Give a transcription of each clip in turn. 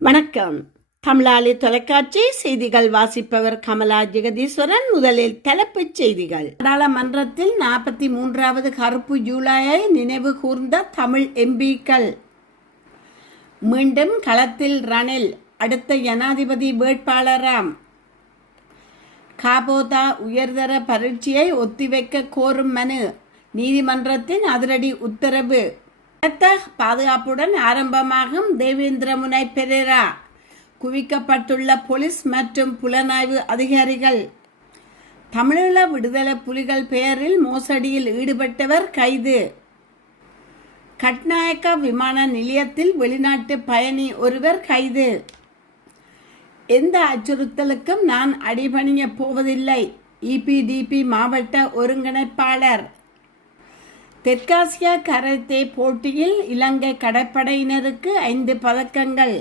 வணக்கம். தமிழாளி தொலைக்காட்சி செய்திகள் வாசிப்பவர் கமலா ஜெகதீஸ்வரன். முதலில் தலைப்புச் செய்திகள். நாடாளுமன்றத்தில் 43வது கருப்பு ஜூலையை நினைவு கூர்ந்த தமிழ் எம்பிக்கள். மீண்டும் களத்தில் ரணில், அடுத்த ஜனாதிபதி வேட்பாளராம். காபோதா உயர்தர பரீட்சையை ஒத்திவைக்க கோரும் மனு, நீதிமன்றத்தின் அதிரடி உத்தரவு. பாதுகாப்புடன் ஆரம்பமாகும் தேவேந்திரமுனை பெரேரா. குவிக்கப்பட்டுள்ள போலீஸ் மற்றும் புலனாய்வு அதிகாரிகள். தமிழீழ விடுதலை புலிகள் பெயரில் மோசடியில் ஈடுபட்டவர் கைது. கட்நாயக்கா விமான நிலையத்தில் வெளிநாட்டு பயணி ஒருவர் கைது. எந்த அச்சுறுத்தலுக்கும் நான் அடிபணிய போவதில்லை, இபிடிபி மாவட்ட ஒருங்கிணைப்பாளர். தெற்காசிய கராத்தே போட்டியில் இலங்கை கடற்படையினருக்கு 5 பதக்கங்கள்.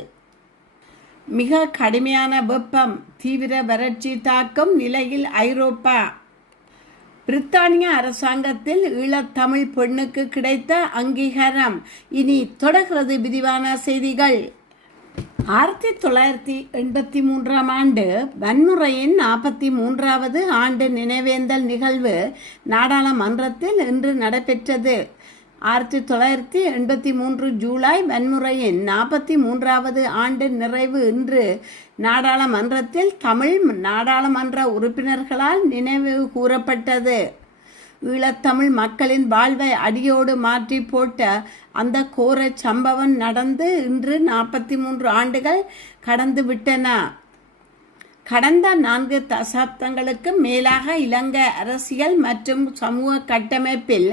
மிக கடுமையான வெப்பம், தீவிர வறட்சி தாக்கும் நிலையில் ஐரோப்பா. பிரித்தானிய அரசாங்கத்தில் ஈழத்தமிழ் பெண்ணுக்கு கிடைத்த அங்கீகாரம். இனி தொடர்கிறது விரிவான செய்திகள். 1983ஆம் ஆண்டு வன்முறையின் 43வது ஆண்டு நினைவேந்தல் நிகழ்வு நாடாளுமன்றத்தில் இன்று நடைபெற்றது. 1983 ஜூலை வன்முறையின் 43வது ஆண்டு நிறைவு இன்று நாடாளுமன்றத்தில் தமிழ் நாடாளுமன்ற உறுப்பினர்களால் நினைவு கூறப்பட்டது. ஈழத்தமிழ் மக்களின் வாழ்வை அடியோடு மாற்றி போட்ட அந்த கோர சம்பவம் நடந்து இன்று 43 ஆண்டுகள் கடந்து விட்டன. கடந்த 4 தசாப்தங்களுக்கு மேலாக இலங்கை அரசியல் மற்றும் சமூக கட்டமைப்பில்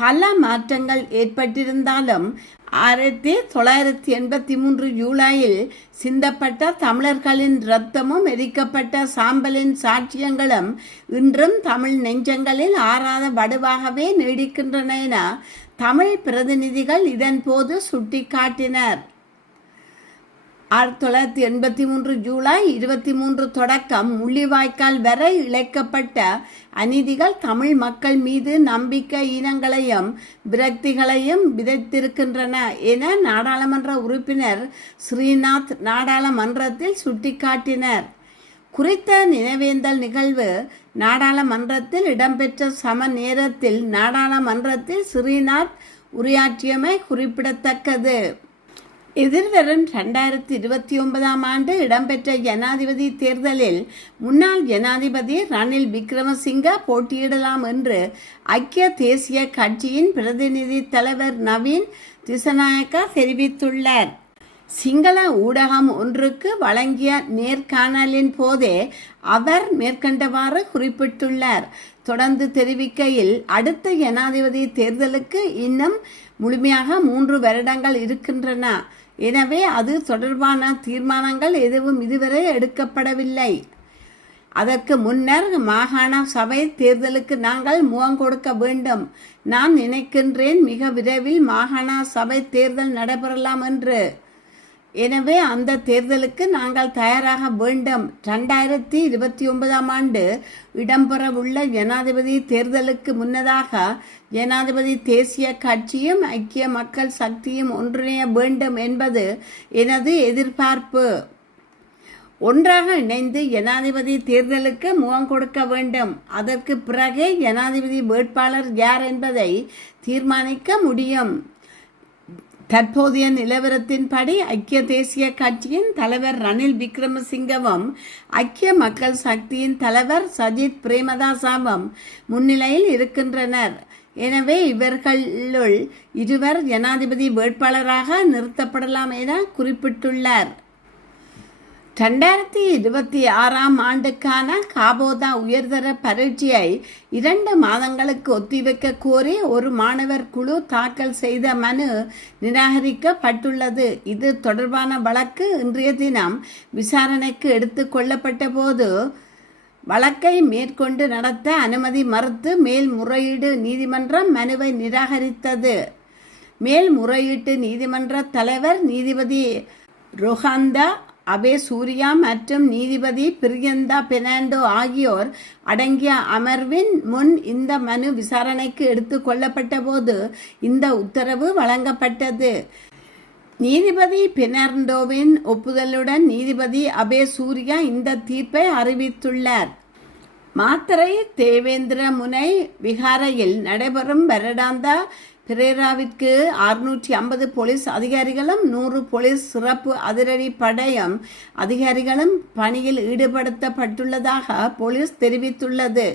பல மாற்றங்கள் ஏற்பட்டிருந்தாலும் 1983 ஜூலையில் சிந்தப்பட்ட தமிழர்களின் இரத்தமும் எரிக்கப்பட்ட சாம்பலின் சாட்சியங்களும் இன்றும் தமிழ் நெஞ்சங்களில் ஆறாத வடுவாகவே நீடிக்கின்றன என தமிழ் பிரதிநிதிகள் இதன் போது சுட்டிக்காட்டினர். 1983 ஜூலை 23 தொடக்கம் முள்ளிவாய்க்கால் வரை இழைக்கப்பட்ட அநீதிகள் தமிழ் மக்கள் மீது நம்பிக்கை ஈனங்களையும் விரக்திகளையும் விதைத்திருக்கின்றன என நாடாளுமன்ற உறுப்பினர் ஸ்ரீநாத் நாடாளுமன்றத்தில் சுட்டிக்காட்டினர். குறித்த நினைவேந்தல் நிகழ்வு நாடாளுமன்றத்தில் இடம்பெற்ற சம நேரத்தில் நாடாளுமன்றத்தில் ஸ்ரீநாத் உரையாற்றியமை குறிப்பிடத்தக்கது. எதிர்வரும் 2029ஆம் ஆண்டு இடம்பெற்ற ஜனாதிபதி தேர்தலில் முன்னாள் ஜனாதிபதி ரணில் விக்ரமசிங்க போட்டியிடலாம் என்று ஐக்கிய தேசிய கட்சியின் பிரதிநிதி தலைவர் நவீன் திசாநாயக்க தெரிவித்துள்ளார். சிங்கள ஊடகம் ஒன்றுக்கு வழங்கிய நேர்காணலின் போதே அவர் மேற்கண்டவாறு குறிப்பிட்டுள்ளார். தொடர்ந்து தெரிவிக்கையில், அடுத்த ஜனாதிபதி தேர்தலுக்கு இன்னும் முழுமையாக 3 வருடங்கள் இருக்கின்றன. எனவே அது தொடர்பான தீர்மானங்கள் எதுவும் இதுவரை எடுக்கப்படவில்லை. அதற்கு முன்னர் மாகாண சபை தேர்தலுக்கு நாங்கள் முகம் கொடுக்க வேண்டும். நான் நினைக்கின்றேன் மிக விரைவில் மாகாண சபை தேர்தல் நடைபெறலாம் என்று. எனவே அந்த தேர்தலுக்கு நாங்கள் தயாராக வேண்டும். 2029ஆம் ஆண்டு இடம்பெறவுள்ள ஜனாதிபதி தேர்தலுக்கு முன்னதாக ஜனாதிபதி தேசிய கட்சியும் ஐக்கிய மக்கள் சக்தியும் ஒன்றிணைய வேண்டும் என்பது எனது எதிர்பார்ப்பு. ஒன்றாக இணைந்து ஜனாதிபதி தேர்தலுக்கு முகம் கொடுக்க வேண்டும். அதற்கு பிறகே ஜனாதிபதி வேட்பாளர் யார் என்பதை தீர்மானிக்க முடியும். தற்போதைய நிலவரத்தின்படி ஐக்கிய தேசிய கட்சியின் தலைவர் ரணில் விக்ரமசிங்கவும் ஐக்கிய மக்கள் சக்தியின் தலைவர் சஜித் பிரேமதாசவும் முன்னிலையில் இருக்கின்றனர். எனவே இவர்களுள் இருவர் ஜனாதிபதி வேட்பாளராக நிறுத்தப்படலாம் என குறிப்பிட்டுள்ளார். 2026ஆம் ஆண்டுக்கான காபோதா உயர்தர பரீட்சையை 2 மாதங்களுக்கு ஒத்திவைக்க கோரி ஒரு மாணவர் குழு தாக்கல் செய்த மனு நிராகரிக்கப்பட்டுள்ளது. இது தொடர்பான வழக்கு இன்றைய தினம் விசாரணைக்கு எடுத்து கொள்ளப்பட்ட போது வழக்கை மேற்கொண்டு நடத்த அனுமதி மறுத்து மேல்முறையீடு நீதிமன்றம் மனுவை நிராகரித்தது. மேல்முறையீட்டு நீதிமன்ற தலைவர் நீதிபதி ரோஹந்தா அபே சூர்யா மற்றும் நீதிபதி பிரியந்தா பெர்னாண்டோ ஆகியோர் அடங்கிய அமர்வின் முன் இந்த மனு விசாரணைக்கு எடுத்து கொள்ளப்பட்ட போது இந்த உத்தரவு வழங்கப்பட்டது. நீதிபதி பெர்னாண்டோவின் ஒப்புதலுடன் நீதிபதி அபே சூர்யா இந்த தீர்ப்பை அறிவித்துள்ளார். மாத்தறை தேவேந்திர முனை விகாரையில் நடைபெறும் வருடாந்த பிரேராவிற்கு 650 போலீஸ் அதிகாரிகளும் 100 போலீஸ் சிறப்பு அதிரடி படையும் அதிகாரிகளும் பணியில் ஈடுபடுத்தப்பட்டுள்ளதாக போலீஸ் தெரிவித்துள்ளது.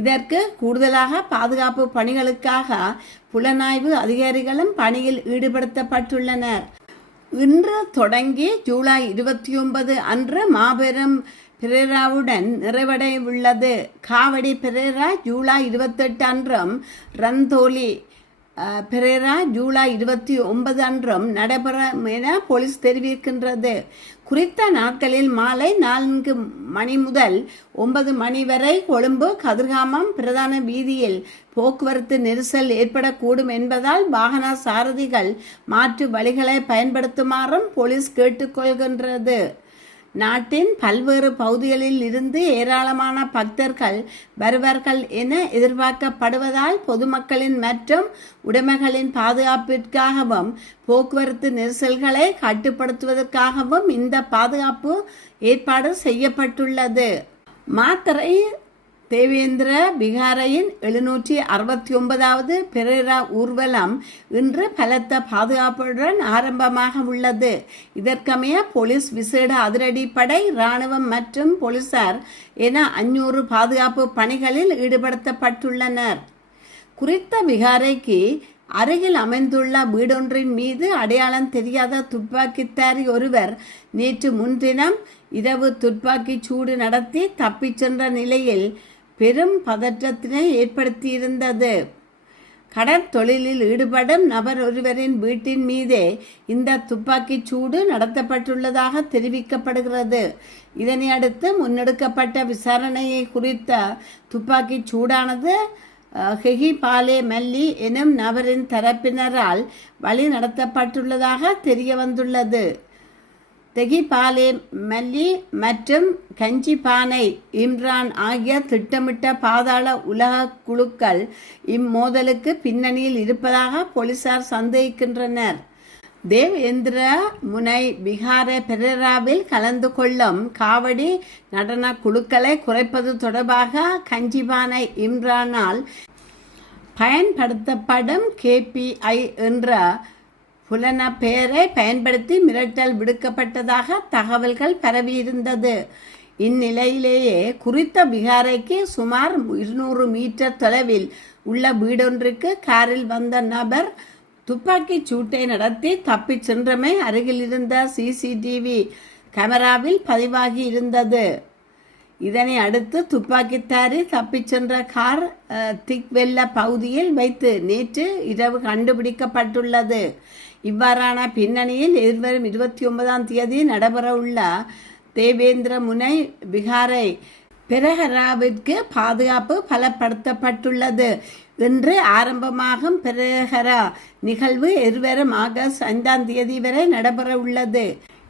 இதற்கு கூடுதலாக பாதுகாப்பு பணிகளுக்காக புலனாய்வு அதிகாரிகளும் பணியில் ஈடுபடுத்தப்பட்டுள்ளனர். இன்று தொடங்கி ஜூலை 29 அன்று மாபெரும் பிரேராவுடன் நிறைவடையுள்ளது. காவடி பிரேரா ஜூலை 28 அன்றும் ரன்தோலி பிரேரா ஜூலை 29 அன்றும் நடைபெறும் என போலீஸ் தெரிவிக்கின்றது. குறித்த நாட்களில் மாலை 4 மணி முதல் 9 மணி வரை கொழும்பு கதிர்காமம் பிரதான வீதியில் போக்குவரத்து நெரிசல் ஏற்படக்கூடும் என்பதால் வாகன சாரதிகள் மாற்று வழிகளை பயன்படுத்துமாறும் போலீஸ் கேட்டுக்கொள்கின்றது. நாட்டின் பல்வேறு பகுதிகளில் இருந்து ஏராளமான பக்தர்கள் வருவார்கள் என எதிர்பார்க்கப்படுவதால் பொதுமக்களின் மற்றும் உடைமைகளின் பாதுகாப்பிற்காகவும் போக்குவரத்து நெரிசல்களை கட்டுப்படுத்துவதற்காகவும் இந்த பாதுகாப்பு ஏற்பாடு செய்யப்பட்டுள்ளது. மாத்தறை தேவேந்திர விகாரையின் 769வது பிரேரா ஊர்வலம் இன்று பலத்த பாதுகாப்புடன் ஆரம்பமாக உள்ளது. இதற்கமைய போலீஸ் விசேட அதிரடிப்படை இராணுவம் மற்றும் போலீசார் என 500 பாதுகாப்பு பணிகளில் ஈடுபடுத்தப்பட்டுள்ளனர். குறித்த விகாரைக்கு அருகில் அமைந்துள்ள வீடொன்றின் மீது அடையாளம் தெரியாத துப்பாக்கித்தாரி ஒருவர் நேற்று முன்தினம் இரவு துப்பாக்கி சூடு நடத்தி தப்பிச் சென்ற நிலையில் பெரும் பதற்றத்தினை ஏற்படுத்தியிருந்தது. கடற்தொழிலில் ஈடுபடும் நபர் ஒருவரின் வீட்டின் மீதே இந்த துப்பாக்கி சூடு நடத்தப்பட்டுள்ளதாக தெரிவிக்கப்படுகிறது. இதனை அடுத்து முன்னெடுக்கப்பட்ட விசாரணையை குறித்த துப்பாக்கி சூடானது ஹெஹிபாலே மல்லி எனும் நபரின் தரப்பினரால் வழி நடத்தப்பட்டுள்ளதாக தெரிய வந்துள்ளது. தெகிபாலே மல்லி மற்றும் கஞ்சிபானை இம்ரான் ஆகிய திட்டமிட்ட பாதாள உலக குழுக்கள் இம்மோதலுக்கு பின்னணியில் இருப்பதாக போலீசார் சந்தேகிக்கின்றனர். தேவேந்திர முனை விகார பிரேராவில் கலந்து கொள்ளும் காவடி நடன குழுக்களை குறைப்பது தொடர்பாக கஞ்சிபானை இம்ரானால் பயன்படுத்தப்படும் KPI என்ற புலன பெயரை பயன்படுத்தி மிரட்டல் விடுக்கப்பட்டதாக தகவல்கள் பரவியிருந்தது. இந்நிலையிலேயே குறித்த விகாரைக்கு சுமார் 200 மீட்டர் தொலைவில் உள்ள வீடொன்றுக்கு காரில் வந்த நபர் துப்பாக்கி சூட்டை நடத்தி தப்பிச் சென்றமை அருகில் இருந்த CCTV கேமராவில் பதிவாகி இருந்தது. இதனை அடுத்து துப்பாக்கித்தாரி தப்பிச் சென்ற கார் திக்வெல்ல பகுதியில் வைத்து நேற்று இரவு கண்டுபிடிக்கப்பட்டுள்ளது. இவ்வாறான பின்னணியில் எதிர்வரும் 29ஆம் தேதி நடைபெறவுள்ள தேவேந்திர முனை விகாரை பிரேராவிற்கு பாதுகாப்பு பலப்படுத்தப்பட்டுள்ளது. இன்று ஆரம்பமாகும் பிரேரா நிகழ்வு எதிர்வரும் ஆகஸ்ட் 5ஆம் தேதி வரை நடைபெறவுள்ளது.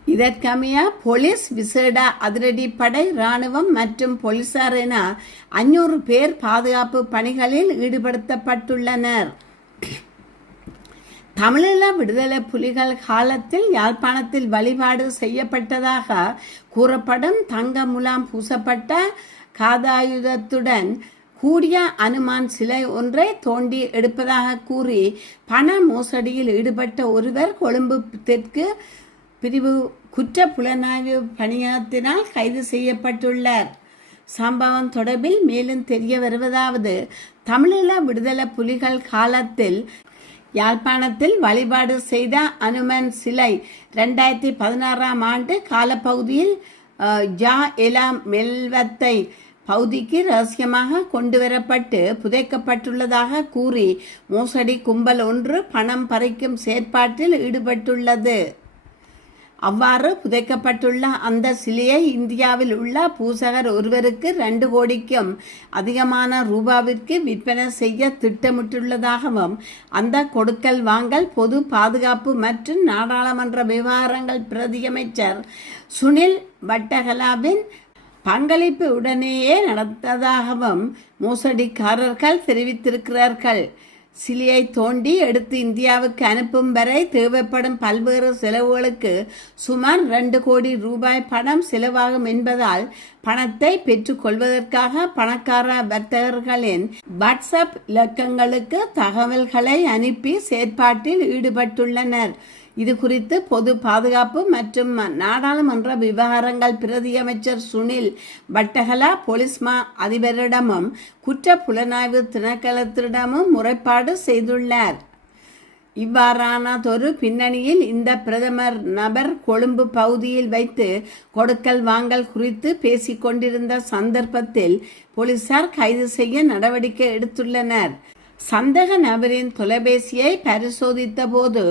இதற்கமைய போலீஸ் விசேட அதிரடிப்படை இராணுவம் மற்றும் போலீசார் என 500 பேர் பாதுகாப்பு பணிகளில் ஈடுபடுத்தப்பட்டுள்ளனர். தமிழீழ விடுதலை புலிகள் காலத்தில் யாழ்ப்பாணத்தில் வழிபாடு செய்யப்பட்டதாக கூறப்படும் தங்க முலாம் பூசப்பட்ட காதாயுதத்துடன் கூடிய அனுமான் சிலை ஒன்றை தோண்டி எடுப்பதாக கூறி பண மோசடியில் ஈடுபட்ட ஒருவர் கொழும்பு தெற்கு பிரிவு குற்ற புலனாய்வு பணியகத்தினால் கைது செய்யப்பட்டுள்ளார். சம்பவம் தொடர்பில் மேலும் தெரிய வருவதாவது, தமிழீழ விடுதலை புலிகள் காலத்தில் யாழ்ப்பாணத்தில் வழிபாடு செய்த அனுமன் சிலை 2016ஆம் ஆண்டு காலப்பகுதியில் ஜா எலாம் மெல்வத்தை பகுதிக்கு ரகசியமாக கொண்டுவரப்பட்டு புதைக்கப்பட்டுள்ளதாக கூறி மோசடி கும்பல் ஒன்று பணம் பறிக்கும் செயற்பாட்டில் ஈடுபட்டுள்ளது. அவ்வாறு புதைக்கப்பட்டுள்ள அந்த சிலையை இந்தியாவில் உள்ள பூசகர் ஒருவருக்கு 2 கோடிக்கும் அதிகமான ரூபாவிற்கு விற்பனை செய்ய திட்டமிட்டுள்ளதாகவும் அந்த கொடுக்கல் வாங்கல் பொது பாதுகாப்பு மற்றும் நாடாளுமன்ற விவகாரங்கள் பிரதியமைச்சர் சுனில் வட்டகலாவின் பங்களிப்பு உடனேயே நடந்ததாகவும் மோசடிக்காரர்கள் தெரிவித்திருக்கிறார்கள். சிலியை தோண்டி எடுத்து இந்தியாவுக்கு அனுப்பும் வரை தேவைப்படும் பல்வேறு செலவுகளுக்கு சுமார் 2 கோடி ரூபாய் பணம் செலவாகும் என்பதால் பணத்தை பெற்றுக்கொள்வதற்காக பணக்கார வர்த்தகர்களின் வாட்ஸ்அப் இலக்கங்களுக்கு தகவல்களை அனுப்பி செயற்பாட்டில் ஈடுபட்டுள்ளனர். இது குறித்து பொது பாதுகாப்பு மற்றும் நாடாளுமன்ற விவகாரங்கள் பிரதியமைச்சர் சுனில் பட்டகலா போலீஸ் மா அதிபரிடமும் குற்ற புலனாய்வு திணைக்களத்திடமும் முறைப்பாடு செய்துள்ளார். இவ்வாறானதொரு பின்னணியில் இந்த பிரதமர் நபர் கொழும்பு பகுதியில் வைத்து கொடுக்கல் வாங்கல் குறித்து பேசிக் கொண்டிருந்த சந்தர்ப்பத்தில் போலீசார் கைது செய்ய நடவடிக்கை எடுத்துள்ளனர். சந்தேக நபரின் தொலைபேசியை பரிசோதித்த போது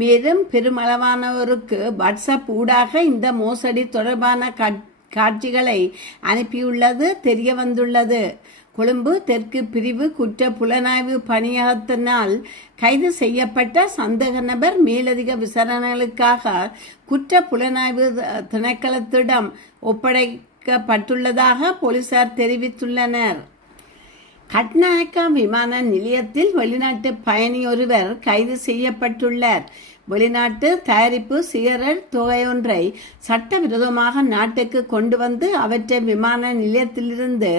மேலும் பெருமளவானோருக்கு வாட்ஸ்அப் ஊடாக இந்த மோசடி தொடர்பான காட்சிகளை அனுப்பியுள்ளது தெரிய வந்துள்ளது. கொழும்பு தெற்கு பிரிவு குற்ற புலனாய்வு பணியகத்தினால் கைது செய்யப்பட்ட சந்தேக நபர் மேலதிக விசாரணைகளுக்காக குற்ற புலனாய்வு திணைக்களத்திடம் ஒப்படைக்கப்பட்டுள்ளதாக போலீசார் தெரிவித்துள்ளனர். கட்நாயக்கா விமான நிலையத்தில் வெளிநாட்டு பயணி ஒருவர் கைது செய்யப்பட்டுள்ளார். வெளிநாட்டு தயாரிப்பு சிகரெட் தொகையொன்றை சட்டவிரோதமாக நாட்டுக்கு கொண்டு வந்து அவற்றை விமான நிலையத்திலிருந்து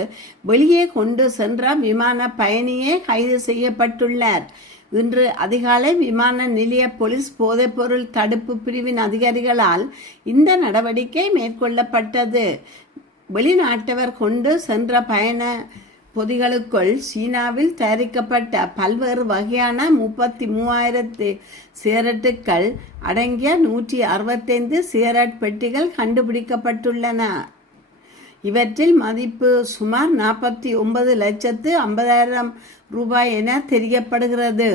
வெளியே கொண்டு சென்ற விமான பயணியே கைது செய்யப்பட்டுள்ளார். இன்று அதிகாலை விமான நிலைய போலீஸ் போதைப்பொருள் தடுப்பு பிரிவின் அதிகாரிகளால் இந்த நடவடிக்கை மேற்கொள்ளப்பட்டது. வெளிநாட்டவர் கொண்டு சென்ற பயண பொதிகளுக்குள் சீனாவில் தயாரிக்கப்பட்ட பல்வேறு வகையான 33,000 சிகரெட்டுகள் அடங்கிய 165 சிகரெட் பெட்டிகள் கண்டுபிடிக்கப்பட்டுள்ளன. இவற்றில் மதிப்பு சுமார் 49,50,000 ரூபாய் என தெரியப்படுகிறது.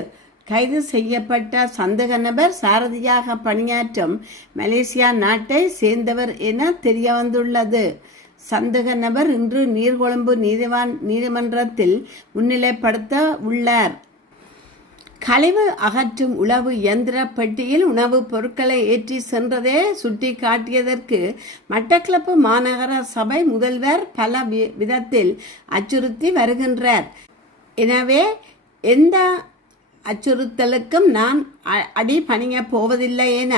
கைது செய்யப்பட்ட சந்தேக நபர் சாரதியாக பணியாற்றும் மலேசியா நாட்டை சேர்ந்தவர் என தெரியவந்துள்ளது. சந்தேக நபர் இன்று நீர்கொழும்பு நீதிமன்றத்தில் முன்னிலைப்படுத்த உள்ளார். கழிவு அகற்றும் உளவு இயந்திர பெட்டியில் உணவுப் பொருட்களை ஏற்றி சென்றதே சுட்டி காட்டியதற்கு மட்டக்களப்பு மாநகர சபை முதல்வர் பல விதத்தில் அச்சுறுத்தி வருகின்றார். எனவே எந்த அச்சுறுத்தலுக்கும் நான் அடி பணிய போவதில்லை என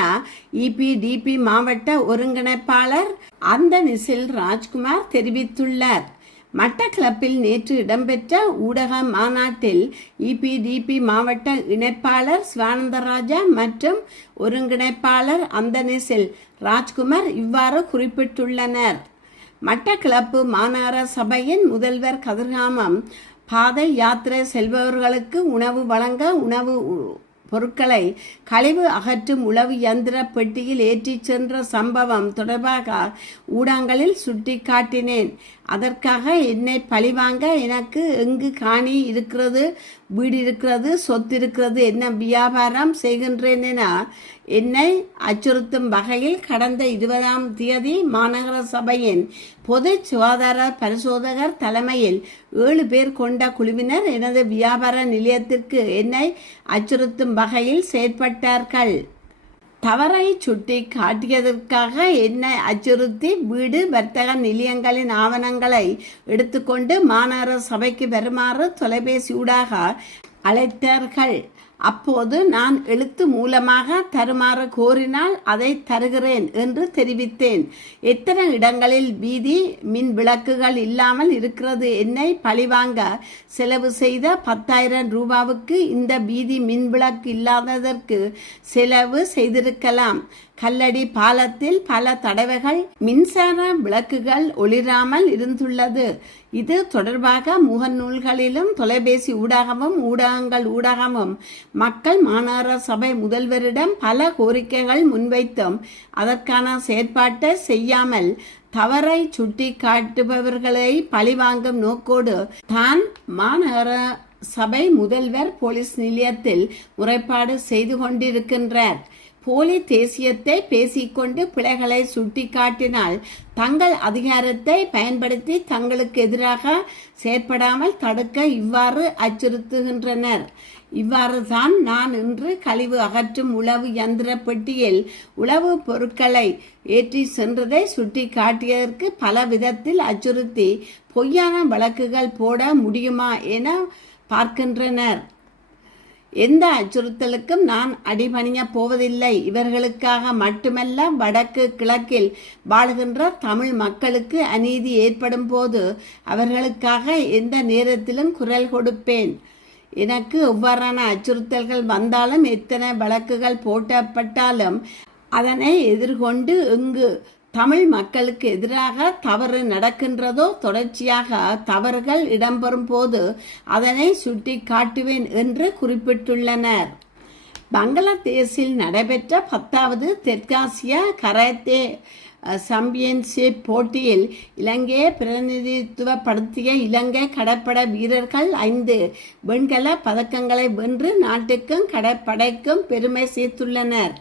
இபிடிபி மாவட்ட ஒருங்கிணைப்பாளர் அந்தனிசில் ராஜ்குமார் தெரிவித்துள்ளார். மட்டக்களப்பில் நேற்று இடம்பெற்ற ஊடக மாநாட்டில் இபிடிபி மாவட்ட இணைப்பாளர் சிவானந்தராஜா மற்றும் ஒருங்கிணைப்பாளர் அந்தனிசில் ராஜ்குமார் இவ்வாறு குறிப்பிட்டுள்ளனர். மட்டக்களப்பு மாநகர சபையின் முதல்வர் கதிர்காமம் பாதை யாத்திரை செல்பவர்களுக்கு உணவு வழங்க உணவு பொருட்களை கழிவு அகற்றும் உளவு இயந்திர பெட்டியில் ஏற்றிச் சென்ற சம்பவம் தொடர்பாக ஊடகங்களில் சுட்டி காட்டினேன். அதற்காக என்னை பழிவாங்க எனக்கு எங்கு காணி இருக்கிறது, வீடு இருக்கிறது, சொத்து இருக்கிறது, என்ன வியாபாரம் செய்கின்றேன் என என்னை அச்சுறுத்தும் வகையில் கடந்த 20ஆம் தேதி மாநகர சபையின் பொது சுகாதார பரிசோதகர் தலைமையில் 7 பேர் கொண்ட குழுவினர் எனது வியாபார நிலையத்திற்கு என்னை அச்சுறுத்தும் வகையில் செயற்பட்டார்கள். தவறை சுட்டி காட்டியதற்காக என்னை அச்சுறுத்தி வீடு வர்த்தக நிலையங்களின் ஆவணங்களை எடுத்துக்கொண்டு மாநகர சபைக்கு வருமாறு தொலைபேசியூடாக அழைத்தார்கள். அப்போது நான் எழுத்து மூலமாக தருமாறு கோரினால் அதை தருகிறேன் என்று தெரிவித்தேன். எத்தனை இடங்களில் வீதி மின் விளக்குகள் இல்லாமல் இருக்கிறது, என்னை பழிவாங்க செலவு செய்த 10,000 ரூபாவுக்கு இந்த வீதி மின் விளக்கு இல்லாததற்கு செலவு செய்திருக்கலாம். கல்லடி பாலத்தில் பல தடவைகள் மின்சார விளக்குகள் ஒளிராமல் இருந்துள்ளது. இது தொடர்பாக முகநூல்களிலும் தொலைபேசி ஊடகங்கள் ஊடகமும் மக்கள் மாநகர சபை முதல்வரிடம் பல கோரிக்கைகள் முன்வைத்தும் அதற்கான செயற்பாட்டை செய்யாமல் தவறை சுட்டி காட்டுபவர்களை பழிவாங்கும் நோக்கோடு தான் மாநகர சபை முதல்வர் போலீஸ் நிலையத்தில் முறைப்பாடு செய்து கொண்டிருக்கின்றார். போலி தேசியத்தை பேசிக்கொண்டு பிழைகளை சுட்டி காட்டினால் தங்கள் அதிகாரத்தை பயன்படுத்தி தங்களுக்கு எதிராக செயற்படாமல் தடுக்க இவ்வாறு அச்சுறுத்துகின்றனர். இவ்வாறு தான் நான் இன்று கழிவு அகற்றும் உளவு இயந்திர பெட்டியில் உளவு பொருட்களை ஏற்றி சென்றதை சுட்டி காட்டியதற்கு பல விதத்தில் அச்சுறுத்தி பொய்யான வழக்குகள் போட முடியுமா என பார்க்கின்றனர். எந்த அச்சுறுத்தலுக்கும் நான் அடிபணியப் போவதில்லை. இவர்களுக்காக மட்டுமல்ல, வடக்கு கிழக்கில் வாழுகின்ற தமிழ் மக்களுக்கு அநீதி ஏற்படும் போது அவர்களுக்காக எந்த நேரத்திலும் குரல் கொடுப்பேன். எனக்கு எவ்வாறான அச்சுறுத்தல்கள் வந்தாலும், எத்தனை வழக்குகள் போட்டப்பட்டாலும் அதனை எதிர்கொண்டு இங்கு தமிழ் மக்களுக்கு எதிராக தவறு நடக்கின்றதோ, தொடர்ச்சியாக தவறுகள் இடம்பெறும் போது அதனை சுட்டி காட்டுவேன் என்று குறிப்பிட்டுள்ளனர். பங்களாதேஷில் நடைபெற்ற 10வது தெற்காசிய கராத்தே சாம்பியன்ஷிப் போட்டியில் இலங்கையை பிரதிநிதித்துவப்படுத்திய இலங்கை கடற்படை வீரர்கள் 5 வெண்கல பதக்கங்களை வென்று நாட்டுக்கும் கடற்படைக்கும் பெருமை சேர்த்துள்ளனர்.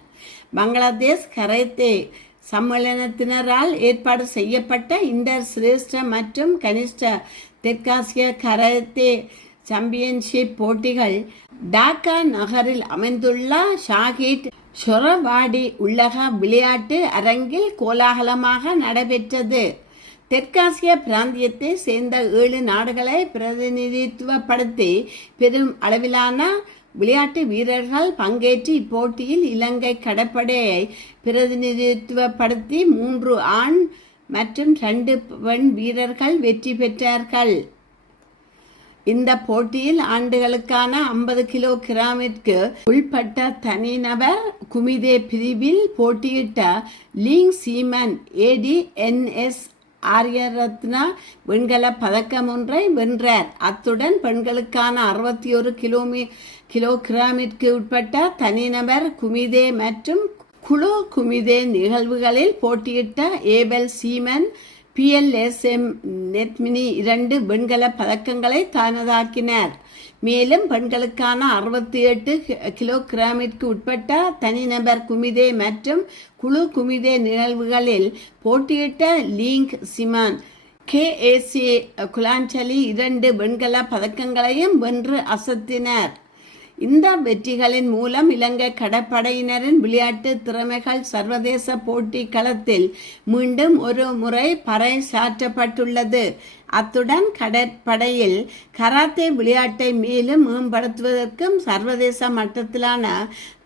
பங்களாதேஷ் கராத்தே சம்மேளனத்தினரால் ஏற்பாடு செய்யப்பட்ட இந்த சிரேஷ்ட மற்றும் கனிஷ்ட தெற்காசிய கராத்தே சாம்பியன்ஷிப் போட்டிகள் டாக்கா நகரில் அமைந்துள்ள ஷாஹித் ஷொரவாடி உள்ளக விளையாட்டு அரங்கில் கோலாகலமாக நடைபெற்றது. தெற்காசிய பிராந்தியத்தை சேர்ந்த 7 நாடுகளை பிரதிநிதித்துவப்படுத்தி பெரும் அளவிலான விளையாட்டு வீரர்கள் பங்கேற்று இப்போட்டியில் இலங்கை கடற்படையை பிரதிநிதித்துவப்படுத்தி 3 ஆண் மற்றும் 2 பெண் வீரர்கள் வெற்றி பெற்றார்கள். இந்த போட்டியில் ஆண்டுகளுக்கான 50 கிலோகிராமிற்கு உள்பட்ட தனிநபர் குமிதே பிரிவில் போட்டியிட்ட லீங் சீமன் ADNS ஆரியரத்னா வெண்கல பதக்கம் ஒன்றை வென்றார். அத்துடன் பெண்களுக்கான 61 கிலோகிராமிற்கு உட்பட்ட தனிநபர் குமிதே மற்றும் குழு குமிதே நிகழ்வுகளில் போட்டியிட்ட ஏபல் சீமன் PLSM நெத்மினி 2 வெண்கல பதக்கங்களை தனதாக்கினார். மேலும் பெண்களுக்கான 68 கிலோகிராமிற்கு உட்பட்ட தனிநபர் குமிதே மற்றும் குழு குமிதே நிகழ்வுகளில் போட்டியிட்ட லீங் சிமான் KAC குலாஞ்சலி 2 வெண்கல பதக்கங்களையும் வென்று அசத்தினார். இந்த வெற்றிகளின் மூலம் இலங்கை கடற்படையினரின் விளையாட்டு திறமைகள் சர்வதேச போட்டி களத்தில் மீண்டும் ஒரு முறை பறைசாற்றப்பட்டுள்ளது. அத்துடன் கடற்படையில் கராத்தே விளையாட்டை மேலும் மேம்படுத்துவதற்கும் சர்வதேச மட்டத்திலான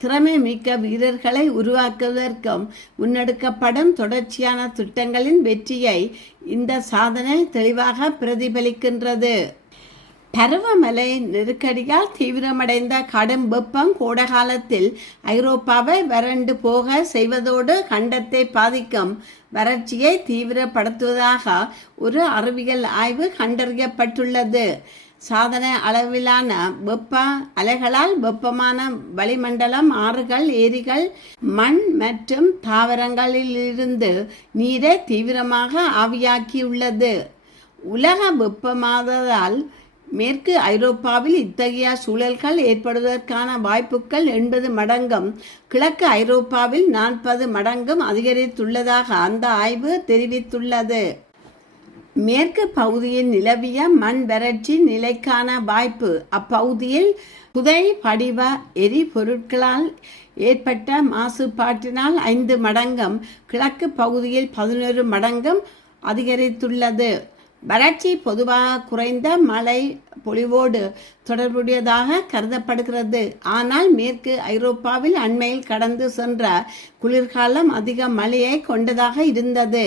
திறமை மிக்க வீரர்களை உருவாக்குவதற்கும் முன்னெடுக்கப்படும் தொடர்ச்சியான திட்டங்களின் வெற்றியை இந்த சாதனை தெளிவாக பிரதிபலிக்கின்றது. பருவமழை நெருக்கடியால் தீவிரமடைந்த கடும் வெப்பம் கோடைகாலத்தில் ஐரோப்பாவை வறண்டு போக செய்வதோடு கண்டத்தை பாதிக்கும் வறட்சியை தீவிரப்படுத்துவதாக ஒரு அறிவியல் ஆய்வு கண்டறியப்பட்டுள்ளது. சாதனை அளவிலான வெப்ப அலைகளால் வெப்பமான வளிமண்டலம் ஆறுகள், ஏரிகள், மண் மற்றும் தாவரங்களிலிருந்து நீரை தீவிரமாக ஆவியாக்கியுள்ளது. உலக வெப்பமாததால் மேற்கு ஐரோப்பாவில் இத்தகைய சூழல்கள் ஏற்படுவதற்கான வாய்ப்புகள் 80 மடங்கும் கிழக்கு ஐரோப்பாவில் 40 மடங்கும் அதிகரித்துள்ளதாக அந்த ஆய்வு தெரிவித்துள்ளது. மேற்கு பகுதியில் நிலவிய மண் வறட்சி நிலைக்கான வாய்ப்பு அப்பகுதியில் புதை படிவ எரிபொருட்களால் ஏற்பட்ட மாசுபாட்டினால் 5 மடங்கும் கிழக்கு பகுதியில் 11 மடங்கும் அதிகரித்துள்ளது. வறட்சி பொதுவாக குறைந்த மழை பொழிவோடு தொடர்புடையதாக கருதப்படுகிறது. ஆனால் மேற்கு ஐரோப்பாவில் அண்மையில் கடந்து சென்ற குளிர்காலம் அதிக மழையை கொண்டதாக இருந்தது.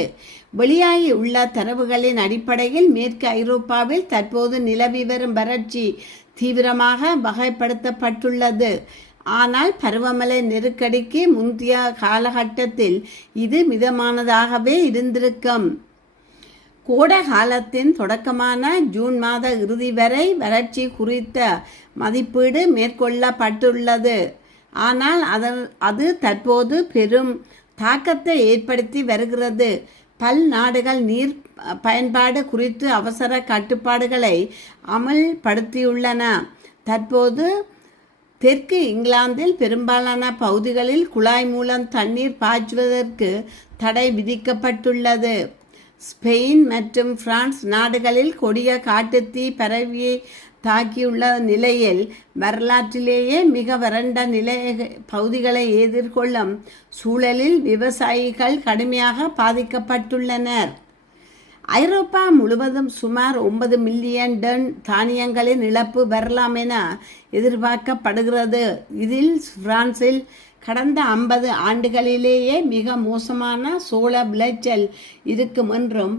வெளியாகி உள்ள தரவுகளின் அடிப்படையில் மேற்கு ஐரோப்பாவில் தற்போது நிலவி வரும் வறட்சி தீவிரமாக வகைப்படுத்தப்பட்டுள்ளது. ஆனால் பருவமழை நெருக்கடிக்கு முந்தைய காலகட்டத்தில் இது மிதமானதாகவே இருந்திருக்கும். கோடை காலத்தின் தொடக்கமான ஜூன் மாத இறுதி வரை வறட்சி குறித்த மதிப்பீடு மேற்கொள்ளப்பட்டுள்ளது. ஆனால் அது தற்போது பெரும் தாக்கத்தை ஏற்படுத்தி வருகிறது. பல் நாடுகள் நீர் பயன்பாடு குறித்து அவசர கட்டுப்பாடுகளை அமல்படுத்தியுள்ளன. தற்போது தெற்கு இங்கிலாந்தில் பெரும்பாலான பகுதிகளில் குழாய் மூலம் தண்ணீர் பாய்ச்சுவதற்கு தடை விதிக்கப்பட்டுள்ளது. ஸ்பெயின் மற்றும் பிரான்ஸ் நாடுகளில் கொடிய காட்டுத்தீ பரவி தாக்கியுள்ள நிலையில் வரலாற்றிலேயே மிக வறண்ட நிலை பகுதிகளை எதிர்கொள்ளும் சூழலில் விவசாயிகள் கடுமையாக பாதிக்கப்பட்டுள்ளனர். ஐரோப்பா முழுவதும் சுமார் 9 மில்லியன் டன் தானியங்களின் இழப்பு வரலாம் என எதிர்பார்க்கப்படுகிறது. இதில் பிரான்சில் கடந்த 50 ஆண்டுகளிலேயே மிக மோசமான சோள விளைச்சல் இருக்கும் என்றும்,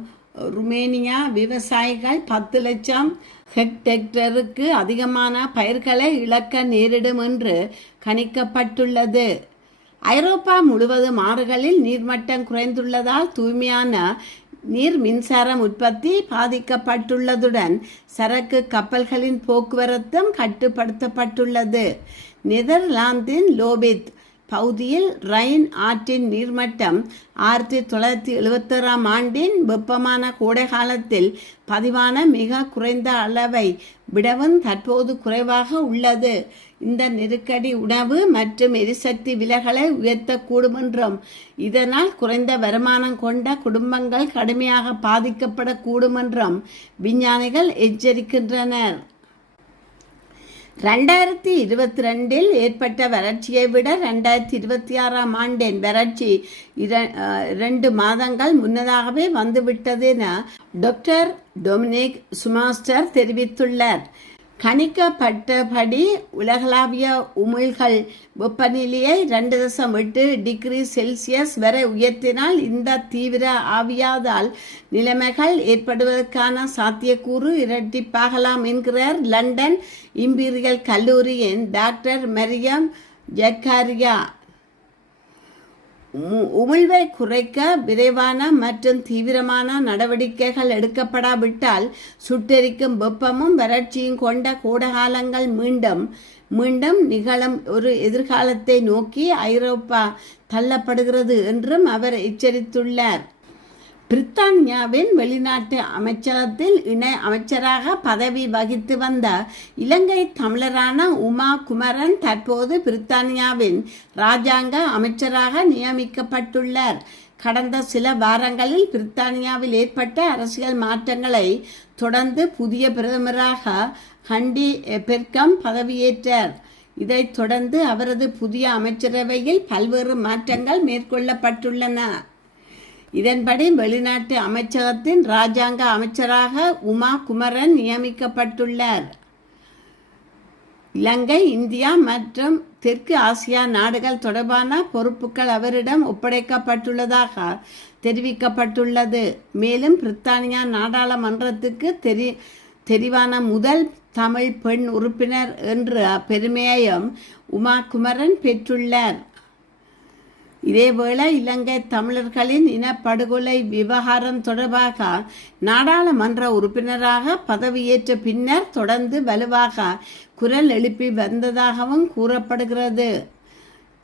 ருமேனியா விவசாயிகள் 10 லட்சம் ஹெக்டேருக்கு அதிகமான பயிர்களை இழக்க நேரிடும் என்று கணிக்கப்பட்டுள்ளது. ஐரோப்பா முழுவதும் ஆறுகளில் நீர்மட்டம் குறைந்துள்ளதால் தூய்மையான நீர் மின்சாரம் உற்பத்தி பாதிக்கப்பட்டுள்ளதுடன் சரக்கு கப்பல்களின் போக்குவரத்தும் கட்டுப்படுத்தப்பட்டுள்ளது. நெதர்லாந்தின் லோபித் பகுதியில் ரைன் ஆற்றின் நீர்மட்டம் 1971 ஆண்டின் வெப்பமான கோடை காலத்தில் பதிவான மிக குறைந்த அளவை விடவும் தற்போது குறைவாக உள்ளது. இந்த நெருக்கடி உணவு மற்றும் எரிசக்தி விலைகளை உயர்த்தக்கூடும் என்றும், இதனால் குறைந்த வருமானம் கொண்ட குடும்பங்கள் கடுமையாக பாதிக்கப்படக்கூடும் என்றும் விஞ்ஞானிகள் எச்சரிக்கின்றனர். 2022 ஏற்பட்ட வறட்சியை விட 2026 ஆண்டின் வறட்சி 2 மாதங்கள் முன்னதாகவே வந்துவிட்டது என டாக்டர் டொமினிக் சுமாஸ்டர் தெரிவித்துள்ளார். கணிக்கப்பட்டபடி உலகளாவிய உமிழ்கள் வெப்பநிலையை 2.8 டிகிரி செல்சியஸ் வரை உயர்த்தினால் இந்த தீவிர ஆவியாதல் நிலைமைகள் ஏற்படுவதற்கான சாத்தியக்கூறு இரட்டிப்பாகலாம் என்கிறார் லண்டன் இம்பீரியல் கல்லூரியின் டாக்டர் மரியம் ஜக்காரியா. உமிழ்வை குறைக்க விரைவான மற்றும் தீவிரமான நடவடிக்கைகள் எடுக்கப்படாவிட்டால் சுட்டெரிக்கும் வெப்பமும் வறட்சியும் கொண்ட கோடைகாலங்கள் மீண்டும் நிகழும் ஒரு எதிர்காலத்தை நோக்கி ஐரோப்பா தள்ளப்படுகிறது என்றும் அவர் எச்சரித்துள்ளார். பிரித்தானியாவின் வெளிநாட்டு அமைச்சகத்தில் இணை அமைச்சராக பதவி வகித்து வந்த இலங்கை தமிழரான உமா குமரன் தற்போது பிரித்தானியாவின் இராஜாங்க அமைச்சராக நியமிக்கப்பட்டுள்ளார். கடந்த சில வாரங்களில் பிரித்தானியாவில் ஏற்பட்ட அரசியல் மாற்றங்களை தொடர்ந்து புதிய பிரதமராக ஹண்டி பெர்கம் பதவியேற்றார். இதைத் தொடர்ந்து அவரது புதிய அமைச்சரவையில் பல்வேறு மாற்றங்கள் மேற்கொள்ளப்பட்டுள்ளன. இதன்படி வெளிநாட்டு அமைச்சகத்தின் இராஜாங்க அமைச்சராக உமா குமரன் நியமிக்கப்பட்டுள்ளார். இலங்கை, இந்தியா மற்றும் தெற்கு ஆசியா நாடுகள் தொடர்பான பொறுப்புகள் அவரிடம் ஒப்படைக்கப்பட்டுள்ளதாக தெரிவிக்கப்பட்டுள்ளது. மேலும் பிரித்தானியா நாடாளுமன்றத்துக்கு தெரிவான முதல் தமிழ் பெண் உறுப்பினர் என்ற பெருமையையும் உமா குமரன் பெற்றுள்ளார். இதேவேளை இலங்கை தமிழர்களின் இனப்படுகொலை விவகாரம் தொடர்பாக நாடாளுமன்ற உறுப்பினராக பதவியேற்ற பின்னர் தொடர்ந்து வலுவாக குரல் எழுப்பி வந்ததாகவும் கூறப்படுகிறது.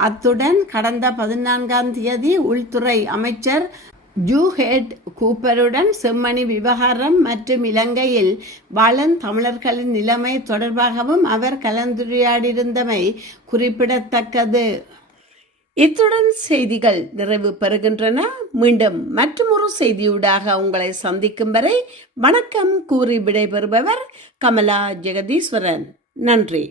அத்துடன் கடந்த 14ஆம் தேதி உள்துறை அமைச்சர் ஜூஹேட் கூப்பருடன் செம்மணி விவகாரம் மற்றும் இலங்கையில் வாழும் தமிழர்களின் நிலைமை தொடர்பாகவும் அவர் கலந்துரையாடியிருந்தமை குறிப்பிடத்தக்கது. இத்துடன் செய்திகள் நிறைவு பெறுகின்றன. மீண்டும் மற்றொரு செய்தியூடாக உங்களை சந்திக்கும் வரை வணக்கம் கூறி விடைபெறுபவர் கமலா ஜெகதீஸ்வரன். நன்றி.